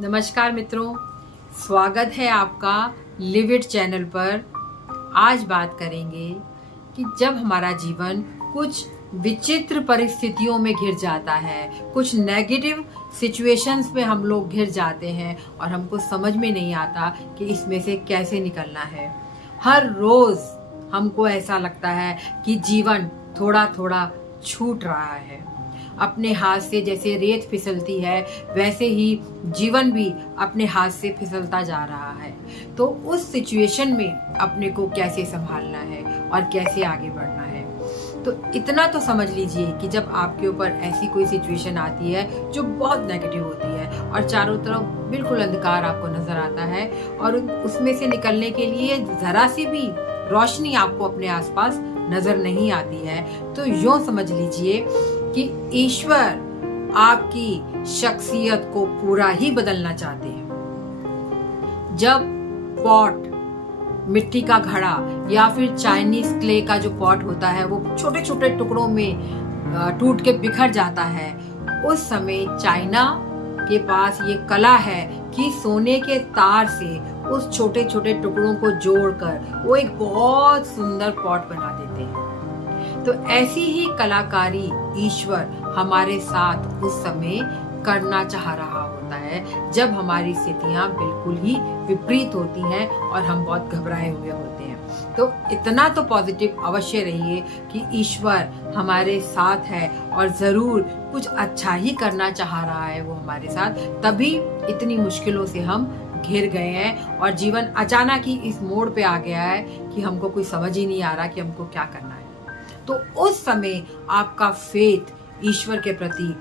नमस्कार मित्रों, स्वागत है आपका लिव इट चैनल पर। आज बात करेंगे कि जब हमारा जीवन कुछ विचित्र परिस्थितियों में घिर जाता है, कुछ नेगेटिव सिचुएशंस में हम लोग घिर जाते हैं और हमको समझ में नहीं आता कि इसमें से कैसे निकलना है। हर रोज हमको ऐसा लगता है कि जीवन थोड़ा थोड़ा छूट रहा है, अपने हाथ से जैसे रेत फिसलती है वैसे ही जीवन भी अपने हाथ से फिसलता जा रहा है। तो उस सिचुएशन में अपने को कैसे संभालना है और कैसे आगे बढ़ना है। तो इतना तो समझ लीजिए कि जब आपके ऊपर ऐसी कोई सिचुएशन आती है जो बहुत नेगेटिव होती है और चारों तरफ बिल्कुल अंधकार आपको नजर आता है और उसमें से निकलने के लिए जरा सी भी रोशनी आपको अपने आसपास नजर नहीं आती है, तो यूं समझ लीजिए कि ईश्वर आपकी शख्सियत को पूरा ही बदलना चाहते हैं। जब पॉट, मिट्टी का घड़ा या फिर चाइनीज क्ले का जो पॉट होता है वो छोटे छोटे टुकड़ों में टूट के बिखर जाता है, उस समय चाइना के पास ये कला है कि सोने के तार से उस छोटे छोटे टुकड़ों को जोड़कर वो एक बहुत सुंदर पॉट बना देते हैं। तो ऐसी ही कलाकारी ईश्वर हमारे साथ उस समय करना चाह रहा होता है जब हमारी स्थितियां बिल्कुल ही विपरीत होती हैं और हम बहुत घबराए हुए होते हैं। तो इतना तो पॉजिटिव अवश्य रहिए कि ईश्वर हमारे साथ है और जरूर कुछ अच्छा ही करना चाह रहा है वो हमारे साथ, तभी इतनी मुश्किलों से हम घिर गए हैं और जीवन अचानक ही इस मोड़ पे आ गया है कि हमको कोई समझ ही नहीं आ रहा कि हमको क्या करना है। तो उस समय आपका फेथ ईश्वर के प्रति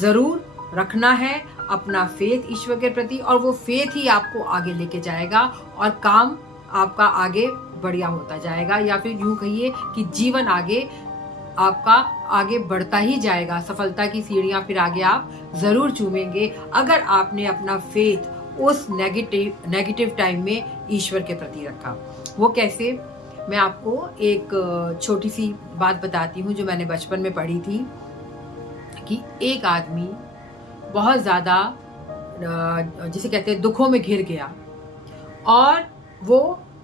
जरूर रखना है, अपना फेथ ईश्वर के प्रति, और वो फेथ ही आपको आगे लेके जाएगा और काम आपका आगे बढ़िया होता जाएगा, या फिर यूं कहिए कि जीवन आगे आपका आगे बढ़ता ही जाएगा। सफलता की सीढ़ियां फिर आगे आप जरूर चूमेंगे अगर आपने अपना फेथ उस नेगेटिव टाइम में ईश्वर के प्रति रखा। वो कैसे, मैं आपको एक छोटी सी बात बताती हूँ जो मैंने बचपन में पढ़ी थी कि एक आदमी बहुत ज्यादा जिसे कहते हैं दुखों में घिर गया और वो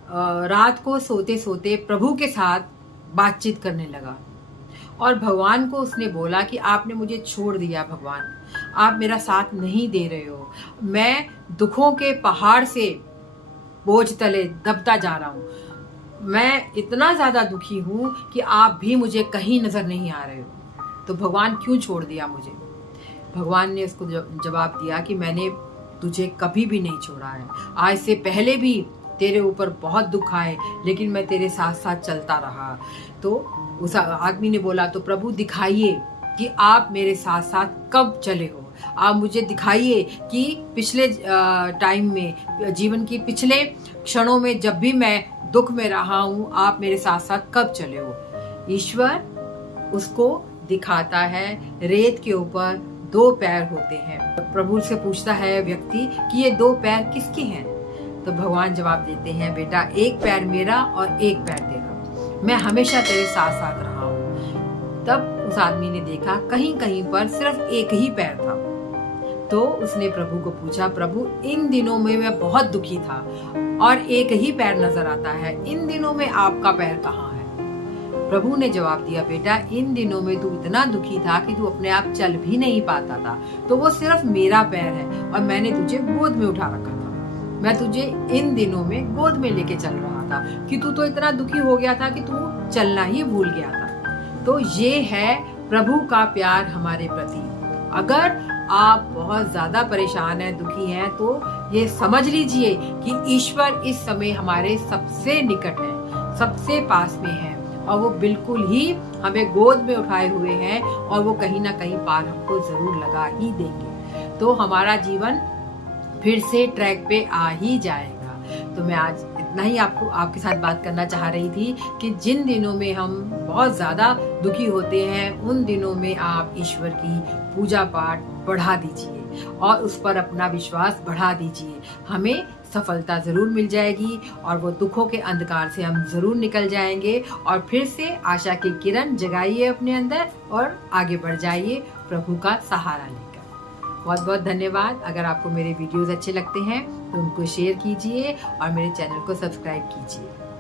रात को सोते सोते प्रभु के साथ बातचीत करने लगा और भगवान को उसने बोला कि आपने मुझे छोड़ दिया भगवान, आप मेरा साथ नहीं दे रहे हो, मैं दुखों के पहाड़ से बोझ तले दबता जा रहा हूँ, मैं इतना ज्यादा दुखी हूँ कि आप भी मुझे कहीं नजर नहीं आ रहे हो, तो भगवान क्यों छोड़ दिया मुझे। भगवान ने उसको जवाब दिया कि मैंने तुझे कभी भी नहीं छोड़ा है, आज से पहले भी तेरे ऊपर बहुत दुख आए लेकिन मैं तेरे साथ साथ चलता रहा। तो उस आदमी ने बोला तो प्रभु दिखाइए कि आप मेरे साथ साथ कब चले हो, आप मुझे दिखाइए कि पिछले टाइम में, जीवन की पिछले क्षणों में जब भी मैं दुख में रहा हूँ, आप मेरे साथ साथ कब चले हो। ईश्वर उसको दिखाता है रेत के ऊपर दो पैर होते हैं। प्रभु से पूछता है व्यक्ति कि ये दो पैर किसके हैं, तो भगवान जवाब देते हैं बेटा एक पैर मेरा और एक पैर तेरा, मैं हमेशा तेरे साथ साथ रहा हूँ। तब उस आदमी ने देखा कहीं कहीं पर सिर्फ एक ही पैर था, तो उसने प्रभु को पूछा प्रभु इन दिनों में मैं बहुत दुखी था और एक ही पैर नजर आता है, इन दिनों में आपका पैर कहाँ है। प्रभु ने जवाब दिया बेटा इन दिनों में तू इतना दुखी था कि तू अपने आप चल भी नहीं पाता था, तो वो सिर्फ मेरा पैर है और मैंने तुझे गोद में उठा रखा था, मैं तुझे इन दिनों में गोद में लेके चल रहा था कि तू तो इतना दुखी हो गया था कि तू चलना ही भूल गया था। तो ये है प्रभु का प्यार हमारे प्रति। अगर आप बहुत ज्यादा परेशान हैं, दुखी हैं, तो ये समझ लीजिए कि ईश्वर इस समय हमारे सबसे निकट है, सबसे पास में है और वो बिल्कुल ही हमें गोद में उठाए हुए हैं और वो कहीं ना कहीं पार हमको जरूर लगा ही देंगे, तो हमारा जीवन फिर से ट्रैक पे आ ही जाएगा। तो मैं आज इतना ही आपके साथ बात करना चाह रही थी कि जिन दिनों में हम बहुत ज्यादा दुखी होते हैं उन दिनों में आप ईश्वर की पूजा पाठ बढ़ा दीजिए और उस पर अपना विश्वास बढ़ा दीजिए, हमें सफलता जरूर मिल जाएगी और वो दुखों के अंधकार से हम जरूर निकल जाएंगे और फिर से आशा की किरण जगाइए अपने अंदर और आगे बढ़ जाइए प्रभु का सहारा लेकर। बहुत बहुत धन्यवाद। अगर आपको मेरे वीडियोस अच्छे लगते हैं तो उनको शेयर कीजिए और मेरे चैनल को सब्सक्राइब कीजिए।